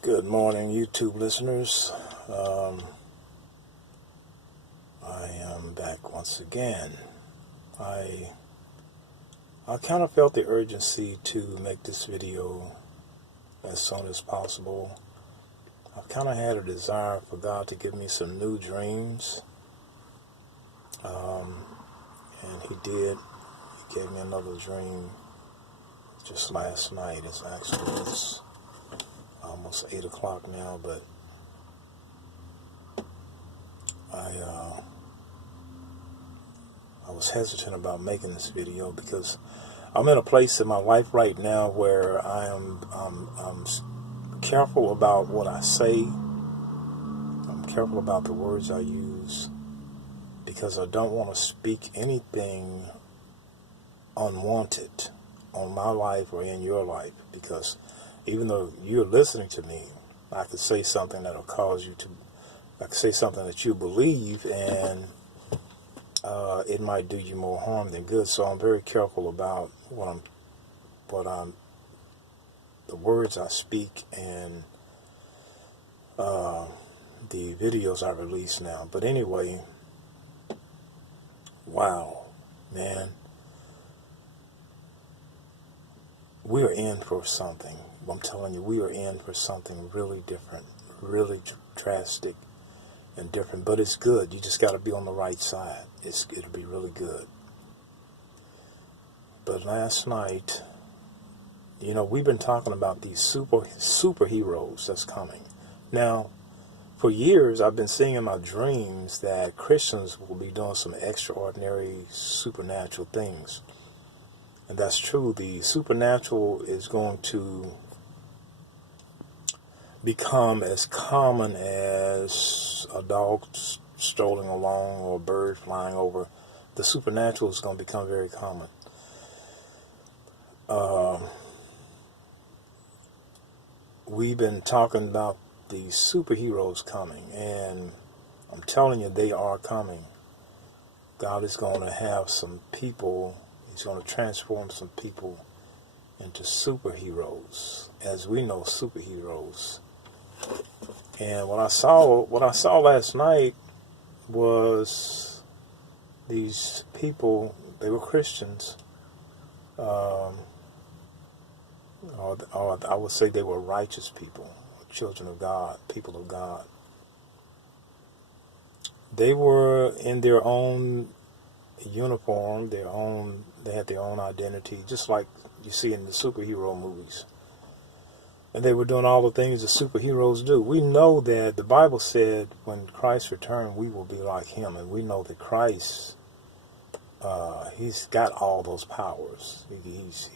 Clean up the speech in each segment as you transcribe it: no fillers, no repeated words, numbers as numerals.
Good morning, YouTube listeners. I am back once again. I kind of felt the urgency to make this video as soon as possible. I've kind of had a desire for God to give me some new dreams. And He did. He gave me another dream just last night. It's almost 8 o'clock now, but I was hesitant about making this video because I'm in a place in my life right now where I'm careful about what I say. I'm careful about the words I use because I don't want to speak anything unwanted on my life or in your life, because even though you're listening to me, I could say something that'll cause you to, I could say something that you believe, and it might do you more harm than good. So I'm very careful about the words I speak and the videos I release now. But anyway, wow, man, we are in for something. I'm telling you, we are in for something really different, really drastic and different. But it's good. You just got to be on the right side. It'll be really good. But last night, you know, we've been talking about these superheroes that's coming. Now, for years, I've been seeing in my dreams that Christians will be doing some extraordinary supernatural things. And that's true. The supernatural is going to become as common as a dog strolling along or a bird flying over. The supernatural is going to become very common. We've been talking about these superheroes coming, and I'm telling you, they are coming. God is going to have some people, He's going to transform some people into superheroes, as we know superheroes. And what I saw last night was these people. They were Christians, or I would say they were righteous people, children of God, people of God. They were in their own uniform, they had their own identity, just like you see in the superhero movies. And they were doing all the things the superheroes do. We know that the Bible said when Christ returned, we will be like Him. And we know that Christ, He's got all those powers. He's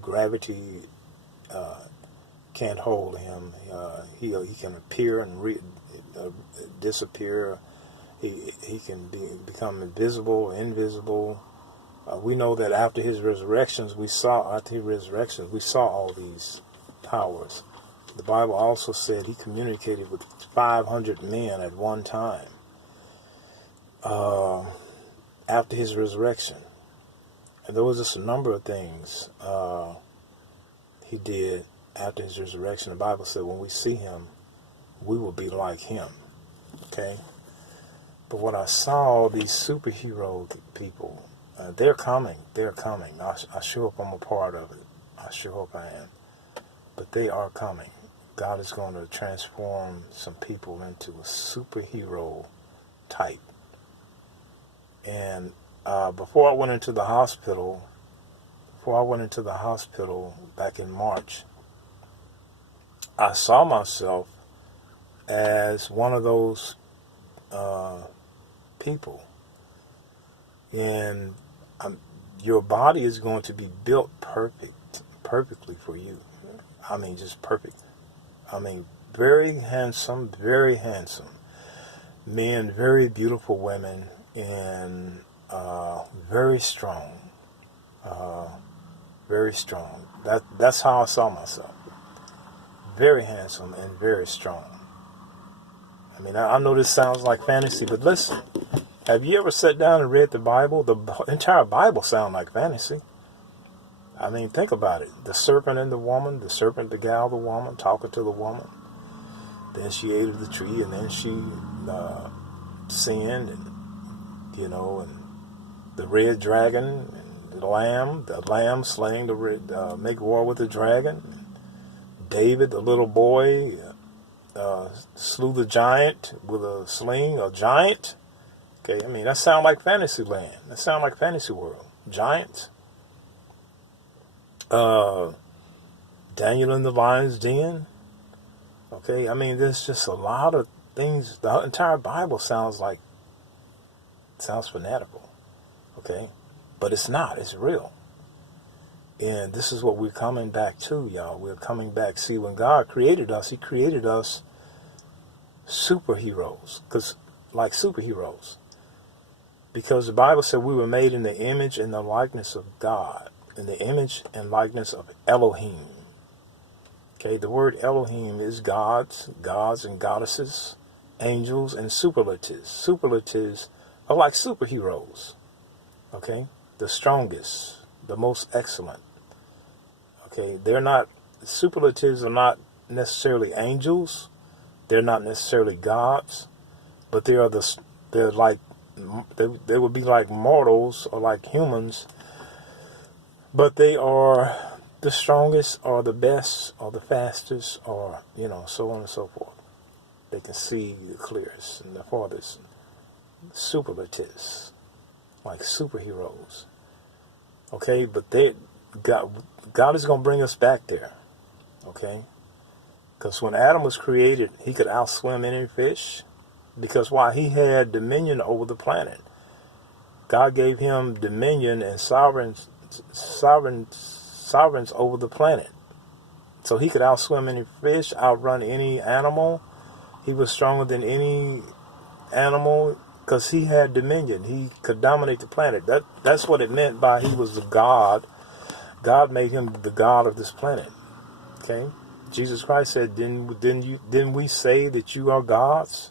gravity can't hold Him. He can appear and disappear. He can become invisible, invisible. We know that after His resurrection, we saw all these powers. The Bible also said He communicated with 500 men at one time after His resurrection. And there was just a number of things He did after His resurrection. The Bible said when we see Him, we will be like Him. Okay? But what I saw, these superhero people, they're coming. They're coming. I sure hope I'm a part of it. I sure hope I am. But they are coming. God is going to transform some people into a superhero type. And before I went into the hospital back in March, I saw myself as one of those people. And your body is going to be built perfectly for you. I mean, just perfect. I mean, very handsome men, very beautiful women, and very strong. Very strong. That's how I saw myself. Very handsome and very strong. I mean, I know this sounds like fantasy, but listen. Have you ever sat down and read the Bible? The entire Bible sounds like fantasy. I mean, think about it. The serpent and the woman, the serpent beguiled the woman, talking to the woman. Then she ate of the tree, and then she sinned, and and the red dragon, and the lamb slaying make war with the dragon. David, the little boy, slew the giant with a sling, a giant. Okay, I mean, that sounds like fantasy land. That sounds like fantasy world. Giants. Daniel in the lion's den. Okay, I mean, there's just a lot of things. The entire Bible sounds fanatical. Okay, but it's not. It's real. And this is what we're coming back to, y'all. We're coming back. See, when God created us, He created us superheroes, like superheroes. Because the Bible said we were made in the image and the likeness of God, in the image and likeness of Elohim. Okay, the word Elohim is gods and goddesses, angels, and superlatives. Superlatives are like superheroes. Okay, the strongest, the most excellent. Okay, superlatives are not necessarily angels. They're not necessarily gods, but they would be like mortals or like humans, but they are the strongest or the best or the fastest or, so on and so forth. They can see the clearest and the farthest. Superlatives, like superheroes. Okay, but God is going to bring us back there. Okay? Because when Adam was created, he could outswim any fish. Because why? He had dominion over the planet. God gave him dominion and sovereigns over the planet. So he could outswim any fish, outrun any animal. He was stronger than any animal because he had dominion. He could dominate the planet. That's what it meant by he was the God. God made him the God of this planet. Okay? Jesus Christ said, didn't we say that you are gods?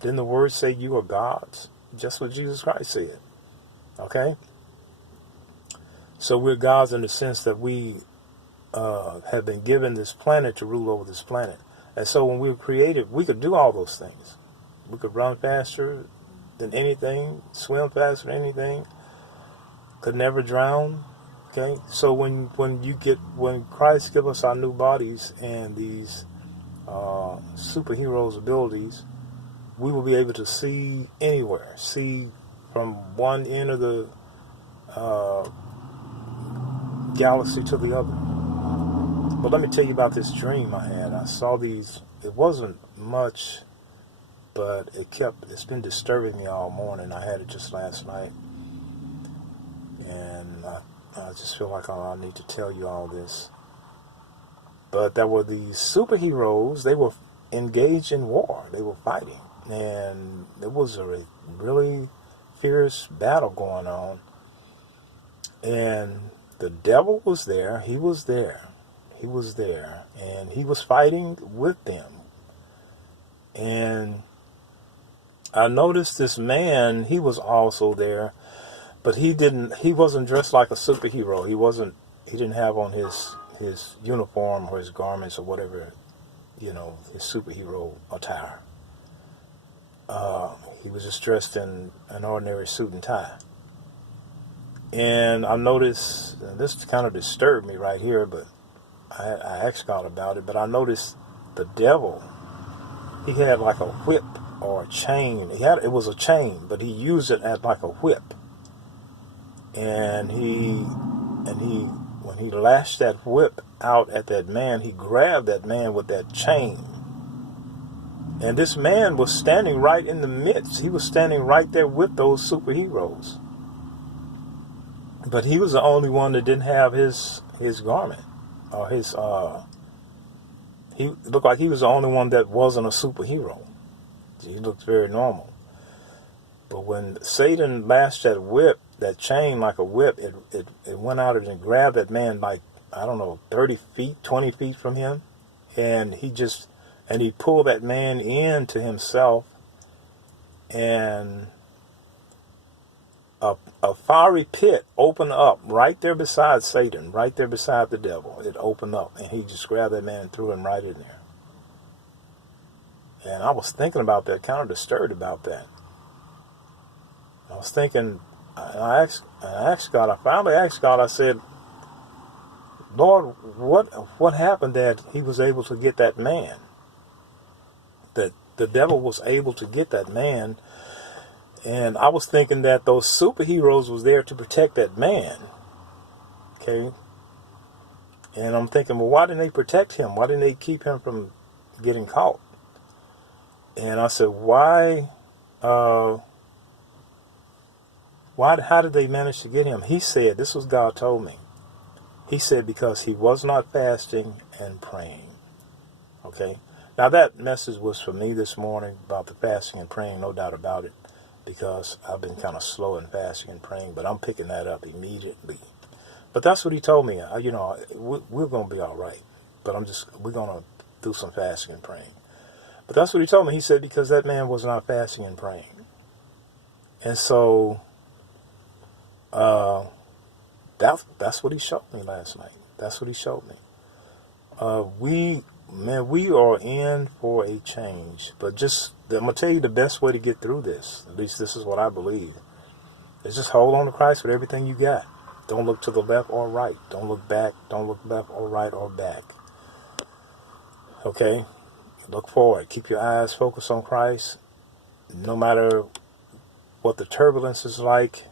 Didn't the word say you are gods? Just what Jesus Christ said. Okay? So we're gods in the sense that we have been given this planet to rule over this planet. And so when we were created, we could do all those things. We could run faster than anything, swim faster than anything, could never drown. Okay? So when Christ gives us our new bodies and these superheroes' abilities, we will be able to see anywhere, see from one end of the galaxy to the other. But let me tell you about this dream I had. I saw these. It wasn't much, but it's been disturbing me all morning. I had it just last night. And I just feel like I need to tell you all this. But there were these superheroes. They were engaged in war. They were fighting. And there was a really fierce battle going on. And the devil was there. He was there. He was there. And he was fighting with them. And I noticed this man, he was also there. But he wasn't dressed like a superhero. He didn't have on his uniform or his garments or whatever, his superhero attire. He was just dressed in an ordinary suit and tie. And I noticed, and this kind of disturbed me right here, but I asked God about it, but I noticed the devil, he had like a whip or a chain. It was a chain, but he used it as like a whip. And when he lashed that whip out at that man, he grabbed that man with that chain. And this man was standing right in the midst. He was standing right there with those superheroes. But he was the only one that didn't have his garment. Or he looked like he was the only one that wasn't a superhero. He looked very normal. But when Satan lashed that chain like a whip, it went out and grabbed that man like, 30 feet, 20 feet from him. And he pulled that man into himself. And a fiery pit opened up right there beside Satan, right there beside the devil. It opened up, and he just grabbed that man and threw him right in there. And I was thinking about that, kind of disturbed about that. I was thinking, I asked God, I finally asked God, I said, Lord, what happened that he was able to get that man? That the devil was able to get that man. And I was thinking that those superheroes was there to protect that man. Okay. And I'm thinking, well, why didn't they protect him? Why didn't they keep him from getting caught? And I said, how did they manage to get him? He said, this was God told me. He said, because he was not fasting and praying. Okay. Now that message was for me this morning about the fasting and praying, no doubt about it, because I've been kind of slow in fasting and praying, but I'm picking that up immediately. But that's what he told me. We're going to be all right, but we're going to do some fasting and praying. But that's what he told me. He said, because that man was not fasting and praying. And so, that's what he showed me last night. That's what he showed me. We are in for a change. But I'm going to tell you the best way to get through this. At least this is what I believe. Is just hold on to Christ with everything you got. Don't look to the left or right. Don't look back. Don't look left or right or back. Okay? Look forward. Keep your eyes focused on Christ. No matter what the turbulence is like.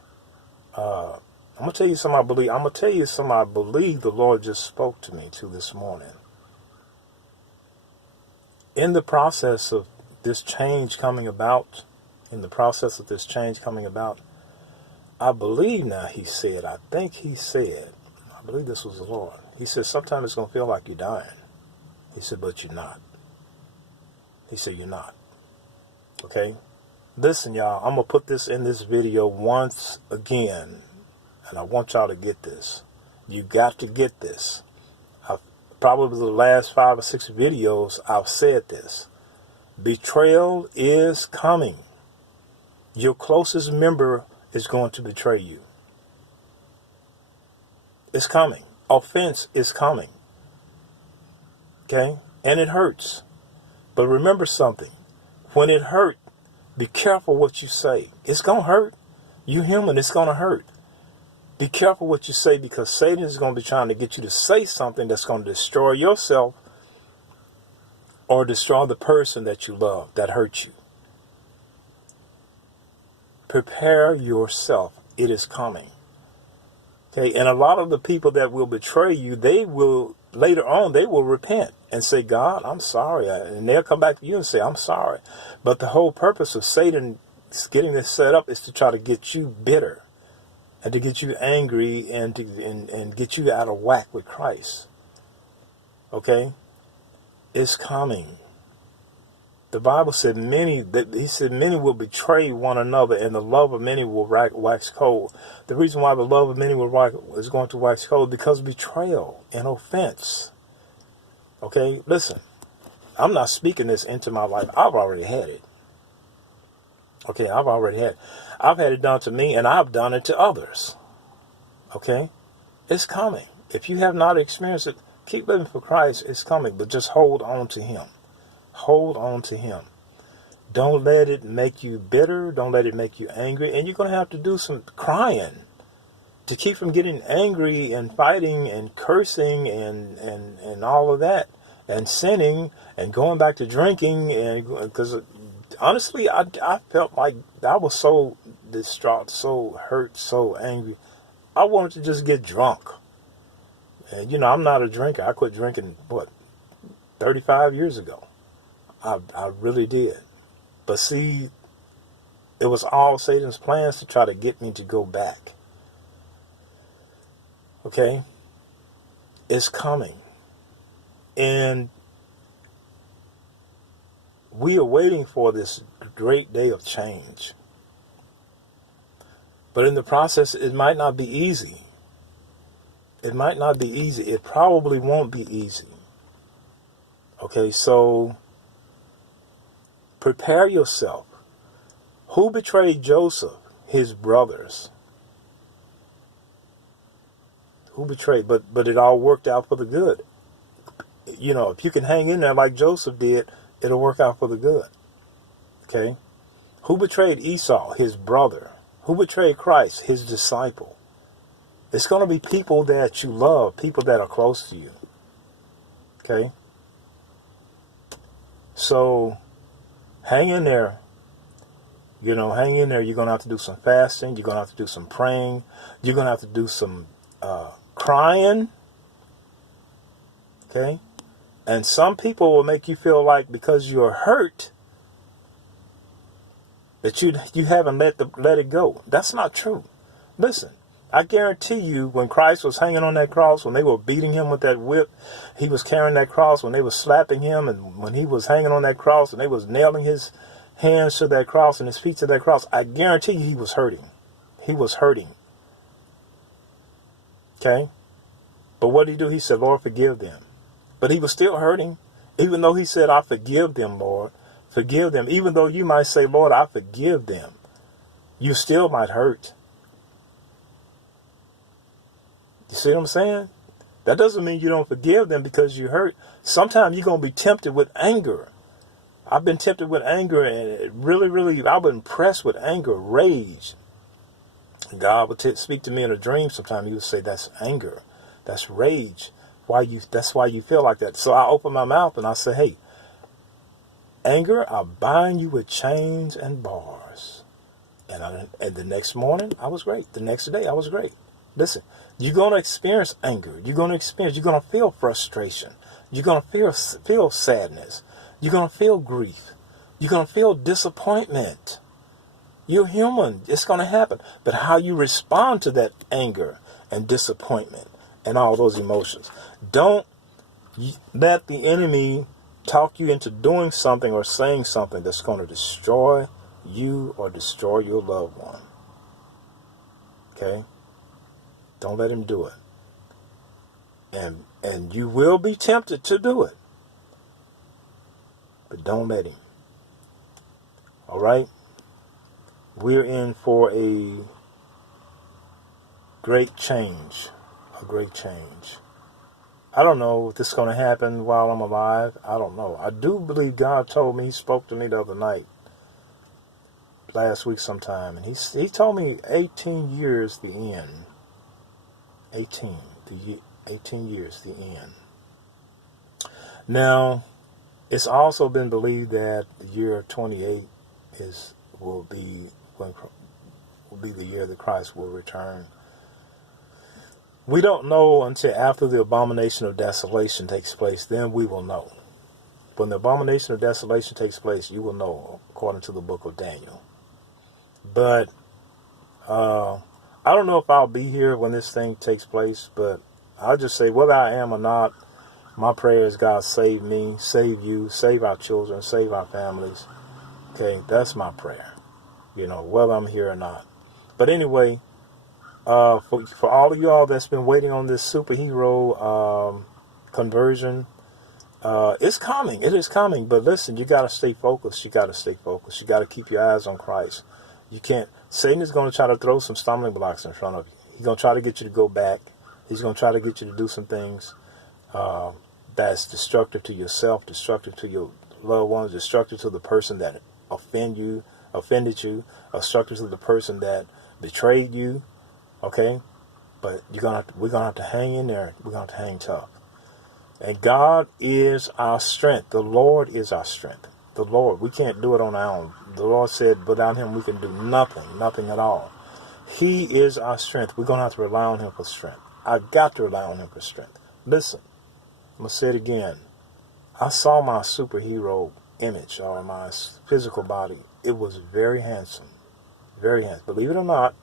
I'm going to tell you something I believe. I'm going to tell you something I believe the Lord just spoke to me to this morning. In the process of this change coming about, I believe now I believe this was the Lord. He said, sometimes it's going to feel like you're dying. He said, but you're not. He said, you're not. Okay? Listen, y'all, I'm going to put this in this video once again. And I want y'all to get this. You got to get this. Probably the last 5 or 6 videos I've said this. Betrayal is coming. Your closest member is going to betray you. It's coming. Offense is coming. Okay? And it hurts. But remember something. When it hurt, be careful what you say. It's going to hurt. You're human. It's going to hurt. Be careful what you say, because Satan is going to be trying to get you to say something that's going to destroy yourself or destroy the person that you love that hurt you. Prepare yourself. It is coming. Okay, and a lot of the people that will betray you, later on, they will repent and say, God, I'm sorry. And they'll come back to you and say, I'm sorry. But the whole purpose of Satan getting this set up is to try to get you bitter and to get you angry and get you out of whack with Christ. Okay? It's coming. The Bible said many will betray one another, and the love of many will wax cold. The reason why the love of many is going to wax cold, because of betrayal and offense. Okay, listen, I'm not speaking this into my life. I've already had it. Okay, I've had it done to me, and I've done it to others. Okay, it's coming. If you have not experienced it, keep living for Christ. It's coming, but just hold on to Him. Hold on to Him. Don't let it make you bitter. Don't let it make you angry. And you're going to have to do some crying to keep from getting angry and fighting and cursing and all of that, and sinning and going back to drinking. And because honestly, I felt like I was so distraught, so hurt, so angry. I wanted to just get drunk. And I'm not a drinker. I quit drinking 35 years ago. I really did. But see, it was all Satan's plans to try to get me to go back. Okay? It's coming. And we are waiting for this great day of change. But in the process, it might not be easy. It might not be easy. It probably won't be easy. Okay, so prepare yourself. Who betrayed Joseph? His brothers. Who betrayed? But it all worked out for the good. You know, if you can hang in there like Joseph did, it'll work out for the good. Okay? Who betrayed Esau? His brother. Who betrayed Christ? His disciple. It's going to be people that you love, people that are close to you. Okay? So, hang in there. You know, hang in there. You're going to have to do some fasting. You're going to have to do some praying. You're going to have to do some crying. Okay? And some people will make you feel like because you're hurt that you haven't let it go. That's not true. Listen, I guarantee you when Christ was hanging on that cross, when they were beating him with that whip, he was carrying that cross, when they were slapping him, and when he was hanging on that cross and they was nailing his hands to that cross and his feet to that cross, I guarantee you he was hurting. He was hurting. Okay? But what did he do? He said, Lord, forgive them. But he was still hurting. Even though he said, I forgive them, Lord. Forgive them. Even though you might say, Lord, I forgive them. You still might hurt. You see what I'm saying? That doesn't mean you don't forgive them because you hurt. Sometimes you're going to be tempted with anger. I've been tempted with anger, and it really, I've been pressed with anger, rage. God would speak to me in a dream sometimes. He would say, that's anger. That's rage. That's why you feel like that. So I open my mouth and I say, hey, anger, I bind you with chains and bars. And the next morning, I was great. The next day, I was great. Listen, you're going to experience anger. You're going to feel frustration. You're going to feel sadness. You're going to feel grief. You're going to feel disappointment. You're human. It's going to happen. But how you respond to that anger and disappointment and all those emotions. Don't let the enemy talk you into doing something or saying something that's going to destroy you or destroy your loved one. Okay? Don't let him do it. And you will be tempted to do it. But don't let him. All right? We're in for a great change. A great change. I don't know if this is going to happen while I'm alive. I don't know. I do believe God told me, he spoke to me the other night, last week sometime, and he told me 18 years the end. 18 years the end. Now, it's also been believed that the year 28 will be the year that Christ will return. We don't know until after the abomination of desolation takes place. Then we will know. When the abomination of desolation takes place, you will know, according to the book of Daniel. But I don't know if I'll be here when this thing takes place, but I'll just say, whether I am or not, my prayer is God save me, save you, save our children, save our families. Okay, that's my prayer. You know, whether I'm here or not. But anyway, for all of y'all that's been waiting on this superhero conversion, it's coming. It is coming. But listen, you got to stay focused. You got to stay focused. You got to keep your eyes on Christ. You can't. Satan is going to try to throw some stumbling blocks in front of you. He's going to try to get you to go back. He's going to try to get you to do some things that's destructive to yourself, destructive to your loved ones, destructive to the person that offended you, destructive to the person that betrayed you. Okay, but we're gonna have to hang in there. We're gonna have to hang tough. And God is our strength. The Lord is our strength. The Lord. We can't do it on our own. The Lord said, without him, we can do nothing at all. He is our strength. We're gonna have to rely on him for strength. I've got to rely on him for strength. Listen, I'm gonna say it again. I saw my superhero image or my physical body. It was very handsome. Very handsome. Believe it or not.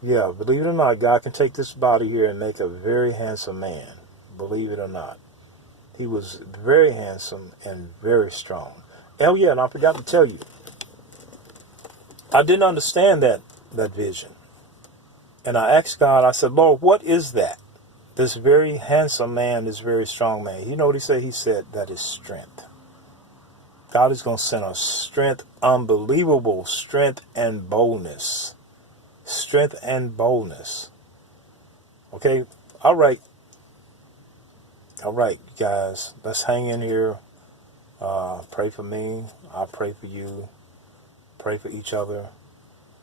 Yeah, believe it or not, God can take this body here and make a very handsome man. Believe it or not. He was very handsome and very strong. Oh yeah, and I forgot to tell you. I didn't understand that vision. And I asked God, I said, Lord, what is that? This very handsome man, this very strong man. You know what he said? He said that is strength. God is going to send us strength, unbelievable strength and boldness. Strength and boldness. Okay? All right. All right, you guys. Let's hang in here. Pray for me. I'll pray for you. Pray for each other.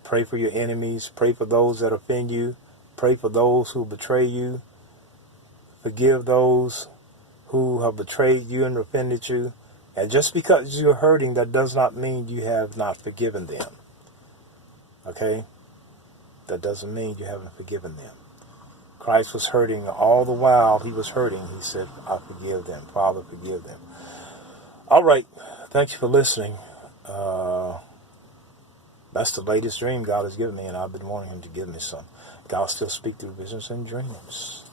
Pray for your enemies. Pray for those that offend you. Pray for those who betray you. Forgive those who have betrayed you and offended you. And just because you're hurting, that does not mean you have not forgiven them. Okay? That doesn't mean you haven't forgiven them. Christ was hurting all the while he was hurting. He said, I forgive them. Father, forgive them. All right. Thank you for listening. That's the latest dream God has given me, and I've been wanting him to give me some. God still speak through visions and dreams.